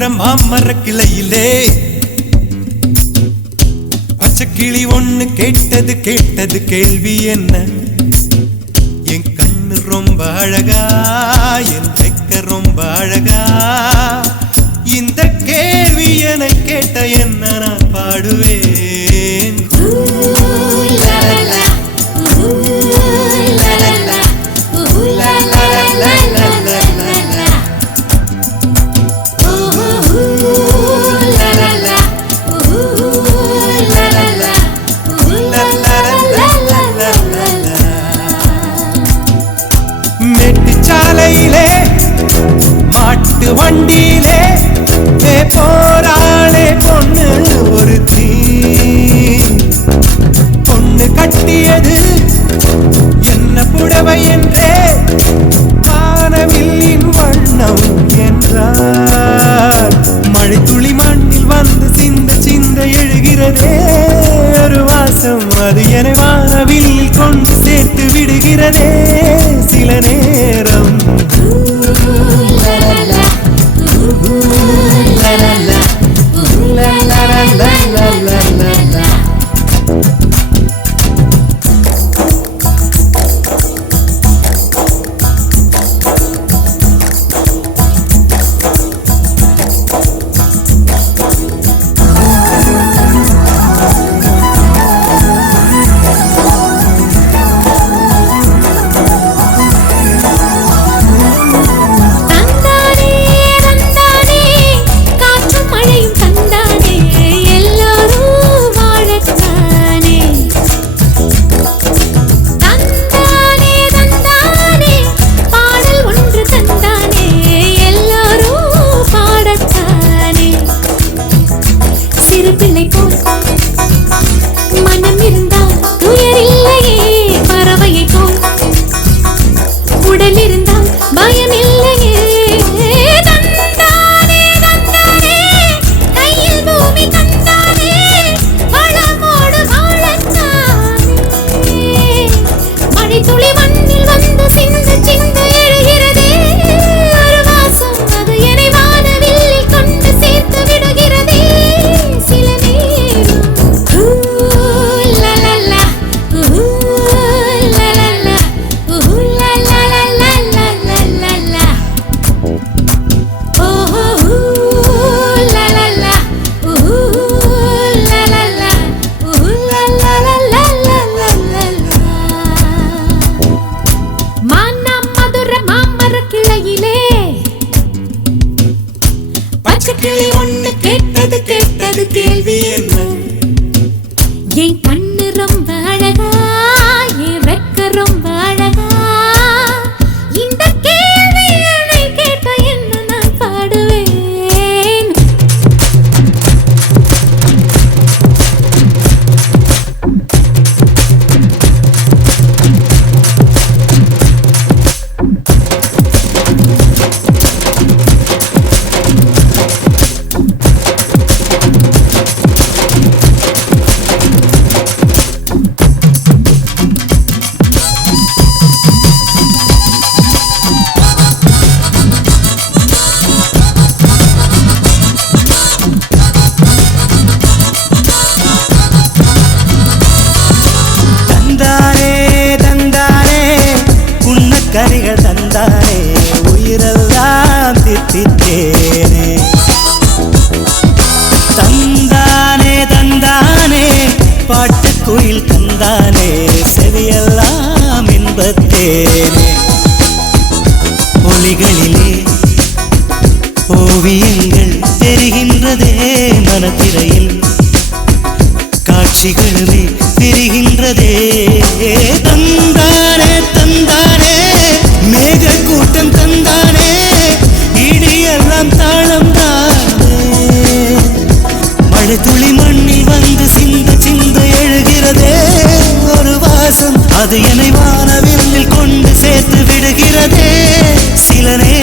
மதுரை மாமர கிளையிலே பச்சை கிளி ஒண்ணு கேட்டது கேள்வி என்ன? என் கண்ணு ரொம்ப அழகா, என் வெக்க ரொம்ப அழகா, இந்த கேள்வி என கேட்ட என்ன நான் பாடுவேன். மேட்டுச்சாலையிலே மாட்டு வண்டியிலே போராளே பொண்ணு ஒருத்தி, பொண்ணு கட்டியது என்ன புடவை என்றே வானவில்லின் வண்ணம் என்றார். மழை துளி மண்ணில் வந்து சிந்த எழுகிறதே ஒரு வாசம், அது என வானவில்லில் கொண்டு சேர்த்து விடுகிறதே சில நேரம். கிளி ஒண்ணு கேட்டது கேள்வி என்ன? என் கண்ணு ரொம்ப அழகா, என் வெக்க ரொம்ப அழகா, இந்த கேள்வி என்னை கேட்ட என்ன நான் பாடுவேன். கரிகள் தந்தானே உயிரெல்லாம் தித்தித்தேனே, தந்தானே பாட்டுக்குயில் தந்தானே செவியெல்லாம் இன்பத்தேனே. ஒலிகளிலே ஓவியங்கள் தெரிகின்றதே மனத்திரையில், காட்சிகளுமே தெரிகின்றதே. தந்தானே மேக கூட்டம் தந்தானே, இடியெல்லாம் தாளம் தானே. மழை துளி மண்ணில் வந்து சிந்த எழுகிறதே ஒரு வாசம், அது என்னை வானவில்லில் கொண்டு சேர்த்து விடுகிறதே சில நேரம்.